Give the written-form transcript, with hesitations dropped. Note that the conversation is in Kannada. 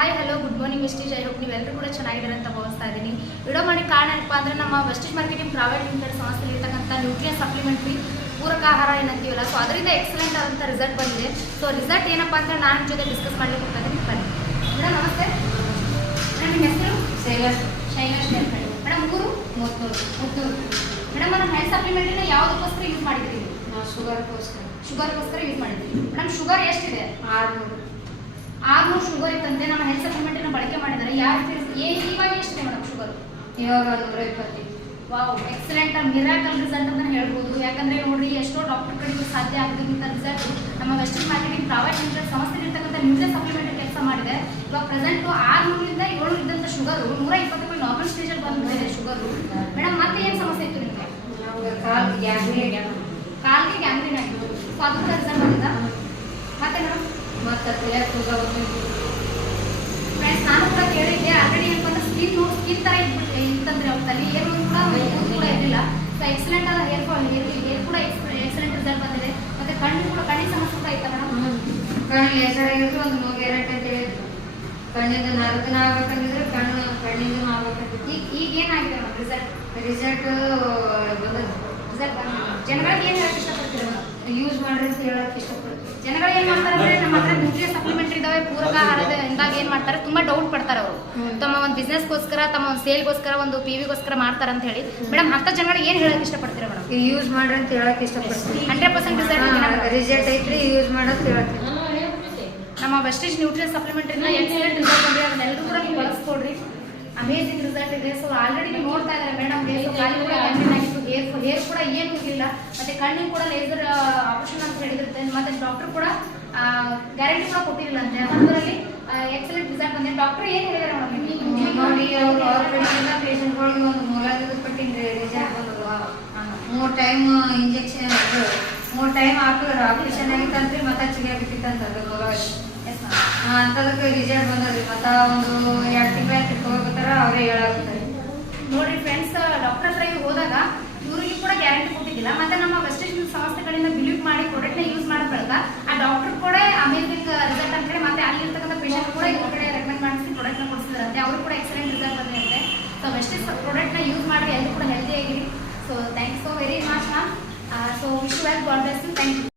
Hi hello good morning Vestige. I hope ನೀವೆಲ್ಲರೂ ಕೂಡ ಚೆನ್ನಾಗಿದ್ದಾರೆ ಅಂತ ಭಾವಿಸ್ತಾ ಇದ್ದೀನಿ. ವಿಡಿಯೋ ಮಾಡಿ ಕಾರಣ ಏನಪ್ಪ ಅಂದರೆ ನಮ್ಮ ವೆಸ್ಟೀಜ್ ಮಾರ್ಕೆಟಿಂಗ್ ಪ್ರೈವೇಟ್ ಲಿಮಿಟೆಡ್ ಸಂಸ್ಥೆಯಲ್ಲಿ ಇರ್ತಕ್ಕಂಥ ನ್ಯೂಟ್ರಿಯನ್ ಸಪ್ಲಿಮೆಂಟ್ರಿ ಪೂರಕ ಆಹಾರ ಏನಂತೀವಲ್ಲ, ಸೊ ಅದರಿಂದ ಎಕ್ಸಲೆಂಟ್ ಆದಂಥ ರಿಸಲ್ಟ್ ಬಂದಿದೆ. ಸೊ ರಿಸಲ್ಟ್ ಏನಪ್ಪ ಅಂತ ನಾನು ನಿಮ್ಮ ಜೊತೆ ಡಿಸ್ಕಸ್ ಮಾಡಲಿಕ್ಕೆ ಹೋಗ್ತಾಯಿದ್ದೀನಿ. ಬನ್ನಿ ಮೇಡಮ್, ನಮಸ್ತೆ ಮೇಡಮ್. ನಿಮ್ಮ ಹೆಸರು? ಶೈಲಾಶ್ರೀ ಅಂತ ಹೇಳಿ. ಮೇಡಮ್, ಊರು? ಮುತ್ತೂರು. ಮೇಡಮ್, ನಮ್ಮ ಹೆಲ್ತ್ ಸಪ್ಲಿಮೆಂಟ್ರಿನ ಯಾವುದಕ್ಕೋಸ್ಕರ ಯೂಸ್ ಮಾಡಿದ್ದೀವಿ? ನಾವು ಶುಗರ್ಗೋಸ್ಕರ ಯೂಸ್ ಮಾಡಿದ್ದೀವಿ. ಮೇಡಮ್, ಶುಗರ್ ಎಷ್ಟಿದೆ? 600 ಶುಗರ್ ಇತ್ತಂತೆ. ನಮ್ಮ ಹೆಲ್ತ್ ಸಪ್ಲಿಮೆಂಟ್ ಬಳಕೆ ಮಾಡಿದ್ದಾರೆ. ಇವಾಗ ಎಷ್ಟಿದೆ ಮೇಡಮ್ ಶುಗರ್? ಇವಾಗ 120. ವಾವ್, ಎಕ್ಸಲೆಂಟ್ ಮಿರಾಕಲ್ ರಿಸಲ್ಟ್ ಅಂತ ಹೇಳ್ಬೋದು. ಯಾಕಂದ್ರೆ ನೋಡ್ರಿ, ಎಷ್ಟೋ ಡಾಕ್ಟರ್ಗಳಿಗೂ ಸಾಧ್ಯ ಆಗದಂಥ ರಿಸಲ್ಟ್ ನಮ್ಮ ವೆಸ್ಟರ್ನ್ ಮಾರ್ಕೆಟಿಂಗ್ ಪ್ರೈವೇಟ್ ಲಿಮಿಟೆಡ್ ಸಂಸ್ಥೆಯಲ್ಲಿರ್ತಕ್ಕಂಥ ನ್ಯೂಟ್ರಿಯನ್ ಸಪ್ಲಿಮೆಂಟ್ ಕೆಲಸ ಮಾಡಿದೆ. ಇವಾಗ ಪ್ರೆಸೆಂಟ್ 600ರಿಂದ 700 ಇದ್ದಂಥ ಶುಗರು 120 ನಾರ್ಮಲ್ ಸ್ಟೇಜಲ್ಲಿ ಬಂದಿದೆ ಶುಗರು. ಮೇಡಮ್, ಮತ್ತೆ ಏನು ಸಮಸ್ಯೆ ಇತ್ತು ನಿಮಗೆ? ಕಾಲ್ಗೆ ಗ್ಯಾಂಗ್ರೀನ್ ಆಗಿತ್ತು. ಸೊ ಅದು ಕೂಡ ರಿಸಲ್ಟ್ ಬಂದಿದ್ದ. ಮತ್ತೆ ಮೇಡಮ್, ಮತ್ತೆ ಫ್ರೆಂಡ್ಸ್, ನಾನು ಕೂಡ ಕೇಳಿದ್ದೆ ಆಲ್ರೆಡಿ. ಏನಂತಂದ್ರೆ ಸ್ಕಿನ್ ತರ ಇತ್ತಂದ್ರೆ ಅವತ್ತಲ್ಲಿ ಏನು ಕೂಡ ಇರಲಿಲ್ಲ. ಸೊ ಎಕ್ಸಲೆಂಟ್ ಆದ ಹೇರ್ ಕೂಡ ಎಕ್ಸಲೆಂಟ್ ರಿಸಲ್ಟ್ ಬಂದಿದೆ. ಮತ್ತೆ ಕಣ್ಣಿನ ಸಮಸ್ಯೆ ಕೂಡ ಇತ್ತ ಮೇಡಮ್? ಕಣ್ಣು ಲೇಸರ್ ಆಗಿದ್ರು ಒಂದು 3 ಗ್ಯಾರಂಟಿ ಅಂತ ಹೇಳಿದ್ರು. ಕಣ್ಣಿಂದ 4 ದಿನ ಆಗ್ಬೇಕಂದಿದ್ರೆ ಕಣ್ಣಿಂದ ಆಗ್ಬೇಕಂತಿದ್ರು. ಈಗ ಏನಾಗಿದೆ ಮೇಡಮ್ ರಿಸಲ್ಟ್ ಬಂದದ್ದು. ಜನಗಳಿಗೆ ಏನು ಹೇಳಕ್ ಇಷ್ಟಪಡ್ತೀವಿ ಮೇಡಮ್? ಯೂಸ್ ಮಾಡ್ರಿ ಅಂತ ಹೇಳಕ್ ಇಷ್ಟಪಡ್ತೀವಿ. ಜನಗಳು ಏನ್ ಮಾಡ್ತಾರೆ ಅಂದ್ರೆ, ನಮ್ಮ ಹತ್ರ ನ್ಯೂಟ್ರಿಯನ್ ಸಪ್ಲಿಮೆಂಟ್ ಇದಾವೆ ಪೂರಕ ಆಹಾರದ ಎಂದಾಗ ಏನ್ ಮಾಡ್ತಾರೆ, ತುಂಬಾ ಡೌಟ್ ಪಡ್ತಾರೆ ಅವರು. ತಮ್ಮ ಒಂದು ಬಿಸ್ನೆಸ್ಗೋಸ್ಕರ, ತಮ್ಮ ಒಂದು ಸೇಲ್ಗೋಸ್ಕರ, ಒಂದು PV-ಗೋಸ್ಕರ ಮಾಡ್ತಾರೆ ಅಂತ ಹೇಳಿ. ಮೇಡಮ್, ಅಂತ ಜನಗಳಿಗೆ ಏನ್ ಹೇಳಕ್ ಇಷ್ಟಪಡ್ತೀರಾ ಮೇಡಮ್? ಯೂಸ್ ಮಾಡ್ರಿ ಅಂತ ಹೇಳಕ್ ಇಷ್ಟಪಡ್ತೀವಿ. 100% ರಿಸಲ್ಟ್ ಐತ್ರಿ, ಯೂಸ್ ಮಾಡಂತ ಹೇಳ್ತೀವಿ. ನಮ್ಮ ವೆಸ್ಟೀಜ್ ನ್ಯೂಟ್ರಿಯನ್ ಸಪ್ಲಿಮೆಂಟ್ ಇಂದ ಎಕ್ಸಲೆಂಟ್ ರಿಸಲ್ಟ್ ಬಂದಿದೆ. ಅದನ್ನೆಲ್ಲರೂ ಕೂಡ ನೀವು ಬಳಸ್ಕೊಡ್ರಿ. ಅಮೇಜಿಂಗ್ ರಿಸಲ್ಟ್ ಇದೆ. ಸೊ ಆಲ್ರೆಡಿ ನೀವು ನೋಡ್ತಾ ಇದ್ದಾರೆ ಮೇಡಮ್, ಕಾಲಿ ಕೂಡ ಗ್ಯಾಂಗ್ರೀನ್ ಆಗಿತ್ತು. ಹೇರ್ ಕೂಡ ಏನು ಇರಲಿಲ್ಲ. ಮತ್ತೆ ಕಣ್ಣಿಗೆ ಕೂಡ ಲೇಸರ್ ಆಪರೇಷನ್ ಅಂತ ಹೇಳಿರುತ್ತೆ. ಮತ್ತೆ ಡಾಕ್ಟರ್ ಕೂಡ ಗ್ಯಾರಂಟಿ ಕೂಡ ಕೊಟ್ಟಿರಲಿಲ್ಲ ಅಂತೆ. ಅದರಲ್ಲಿ ಎಕ್ಸಲೆಂಟ್ ರಿಸಲ್ಟ್ ಬಂದಿದೆ. ಡಾಕ್ಟರ್ ಏನು ಹೇಳಿದಾರೆ ಮೇಡಮ್? ನೋಡಿ, ಅವ್ರ ಕಡೆಯಿಂದ ಪೇಷಂಟ್ಗಳಿಗೆ ಒಂದು ಮೂಲಂಗದ ಪಟ್ಟಿಂದ ರಿಸಲ್ಟ್ ಬಂದಲ್ವಾ, 3 ಟೈಮ್ ಇಂಜೆಕ್ಷನ್, 3 ಟೈಮ್ ಹಾಕಿದ್ರು. ಆಪರೇಷನ್ ಆಗಿತ್ತಂತ್ರಿ, ಮತ್ತೆ ಹಚ್ಚಿಗೆ ಆಗಿತ್ತಿತ್ತಂತ ಅಂತದಕ್ಕೆ ರಿಸಲ್ಟ್ ಬಂದದ್ರಿ. ಮತ್ತೆ ಒಂದು 2 ತಿಂಗಳು ತಗೋಬೇಕಾರ ಅವರೇ ಹೇಳಾಗುತ್ತಾರೆ. ನೋಡ್ರಿ ಫ್ರೆಂಡ್ಸ್, ಡಾಕ್ಟರ್ ಹತ್ರ ಹೋದಾಗ ಇವ್ರಿಗೆ ಕೂಡ ಗ್ಯಾರಂಟಿ ಕೊಟ್ಟಿದ್ದಿಲ್ಲ. ಮತ್ತೆ ನಮ್ಮ ವೆಸ್ಟೀಜ್ ಸಂಸ್ಥೆಗಳಿಂದ ಬಿಲೀವ್ ಮಾಡಿ ಪ್ರಾಡಕ್ಟ್ನ ಯೂಸ್ ಮಾಡೋ ಬಳಿಕ ಆ ಡಾಕ್ಟರ್ ಕೂಡ ಅಮೇಜಿಂಗ್ ರಿಸಲ್ಟ್ ಅಂತ ಹೇಳಿ ಮತ್ತೆ ಅಲ್ಲಿರ್ತಕ್ಕಂಥ ಪೇಷಂಟ್ ಕೂಡ ಇವ್ರ ಕಡೆ ರೆಕಮೆಂಡ್ ಮಾಡಿಸಿ ಪ್ರಾಡಕ್ಟ್ನ ಕೊಡಿಸಿದಾರಂತೆ. ಅವರು ಕೂಡ ಎಕ್ಸಲೆಂಟ್ ರಿಸಲ್ಟ್ ಬಂದಿರುತ್ತೆ. ಸೊ ವೆಸ್ಟೀಜ್ ಪ್ರಾಡಕ್ಟ್ನ ಯೂಸ್ ಮಾಡಿ ಎಲ್ಲರೂ ಕೂಡ ಹೆಲ್ದಿ ಆಗಿರಿ. So thanks so very much ma'am. So wish you well, God bless you. Thank you.